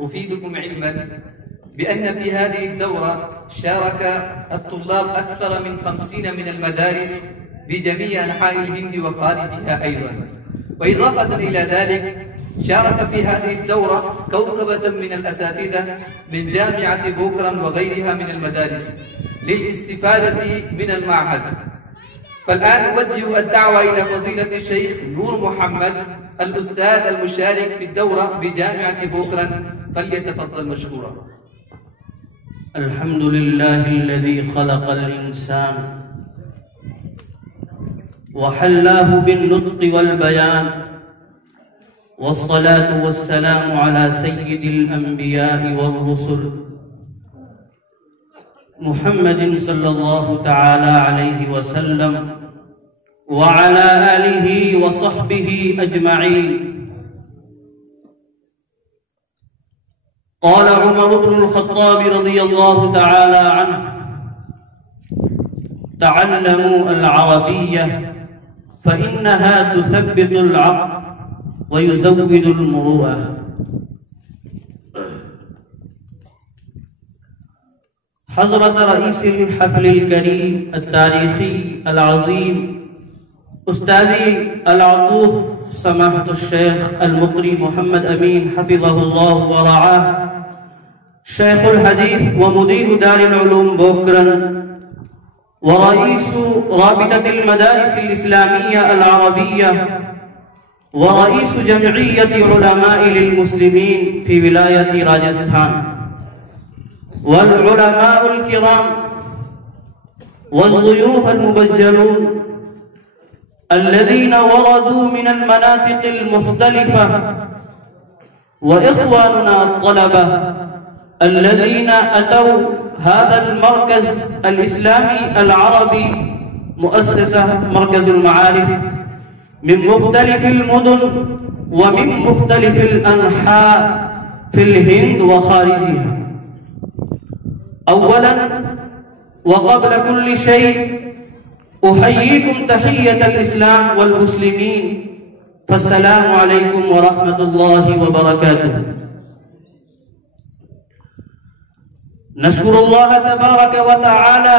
أفيدكم علما بأن في هذه الدورة شارك الطلاب أكثر من 50 من المدارس بجميع أنحاء الهند وخارجها أيضا. وإضافة إلى ذلك شارك في هذه الدورة كوكبة من الأساتذة من جامعة بوكران وغيرها من المدارس للاستفادة من المعهد. فالآن أوجه الدعوة إلى فضيلة الشيخ نور محمد الأستاذ المشارك في الدورة بجامعة بوكران، فليتفضل مشكورا. الحمد لله الذي خلق الإنسان وحلاه بالنطق والبيان، والصلاة والسلام على سيد الأنبياء والرسل محمد صلى الله تعالى عليه وسلم وعلى آله وصحبه أجمعين. قال عمر بن الخطاب رضي الله تعالى عنه: تعلموا العربية فإنها تثبت العقل ويزود المروءة. حضرة رئيس الحفل الكريم التاريخي العظيم أستاذي العطوف سماحة الشيخ المقري محمد أمين حفظه الله ورعاه، شيخ الحديث ومدير دار العلوم بوكران ورئيس رابطة المدارس الإسلامية العربية ورئيس جمعية علماء للمسلمين في ولاية راجستان، والعلماء الكرام والضيوف المبجلون الذين وردوا من المناطق المختلفة، وإخواننا الطلبة الذين أتوا هذا المركز الإسلامي العربي مؤسسة مركز المعارف من مختلف المدن ومن مختلف الأنحاء في الهند وخارجها. أولا وقبل كل شيء أحييكم تحية الإسلام والمسلمين، فالسلام عليكم ورحمة الله وبركاته. نشكر الله تبارك وتعالى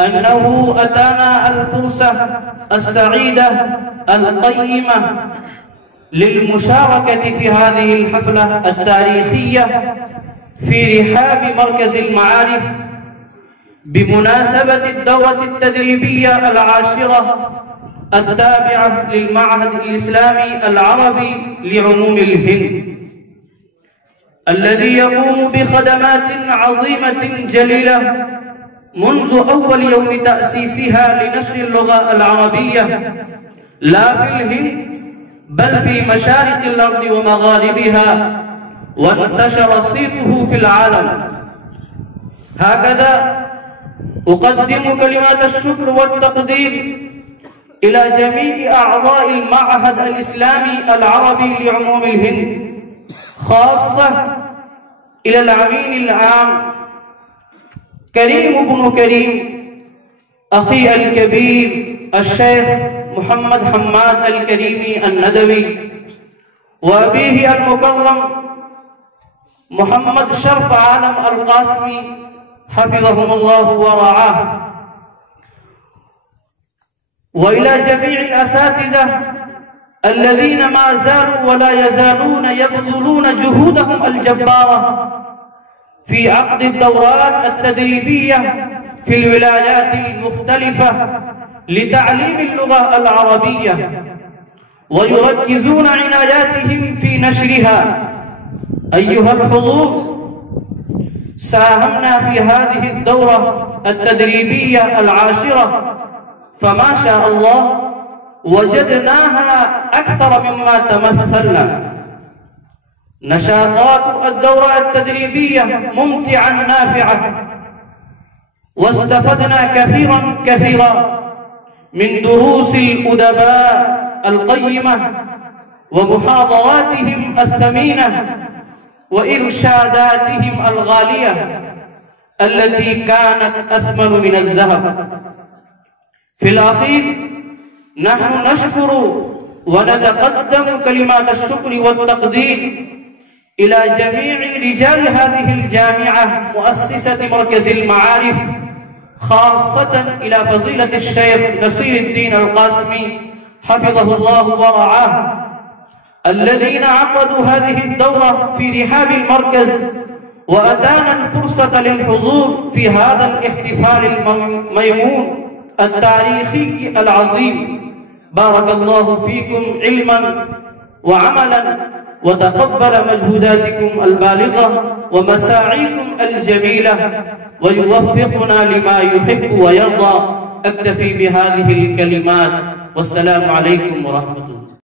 أنه أتانا الفرصة السعيدة القيمة للمشاركة في هذه الحفلة التاريخية في رحاب مركز المعارف بمناسبة الدورة التدريبية العاشرة التابعة للمعهد الإسلامي العربي لعموم الهند، الذي يقوم بخدمات عظيمة جليلة منذ أول يوم تأسيسها لنشر اللغة العربية لا في الهند بل في مشارق الأرض ومغاربها، وانتشر صيته في العالم. هكذا أقدم كلمات الشكر والتقدير إلى جميع أعضاء المعهد الإسلامي العربي لعموم الهند، خاصة إلى الأمين العام كريم بن كريم، أخي الكبير الشيخ محمد حماد الكريمي الندوي، وأبيه المكرم محمد شرف عالم القاسمي حفظهم الله ورعاه، وإلى جميع الأساتذة الذين ما زالوا ولا يزالون يبذلون جهودهم الجبارة في عقد الدورات التدريبية في الولايات المختلفة لتعليم اللغة العربية، ويركزون عناياتهم في نشرها. أيها الحضور، ساهمنا في هذه الدورة التدريبية العاشرة، فما شاء الله وجدناها أكثر مما تمثلنا. نشاطات الدورة التدريبية ممتعة نافعة، واستفدنا كثيرا من دروس الأدباء القيمة ومحاضراتهم الثمينة وإرشاداتهم الغالية التي كانت أثمن من الذهب. في الأخير نحن نشكر ونتقدم كلمات الشكر والتقدير إلى جميع رجال هذه الجامعة مؤسسة مركز المعارف، خاصة إلى فضيلة الشيخ نصير الدين القاسمي حفظه الله ورعاه، الذين عقدوا هذه الدورة في رحاب المركز وأتانا الفرصة للحضور في هذا الاحتفال الميمون التاريخي العظيم. بارك الله فيكم علما وعملا، وتقبل مجهوداتكم البالغة ومساعيكم الجميلة، ويوفقنا لما يحب ويرضى. أكتفي بهذه الكلمات، والسلام عليكم ورحمة الله.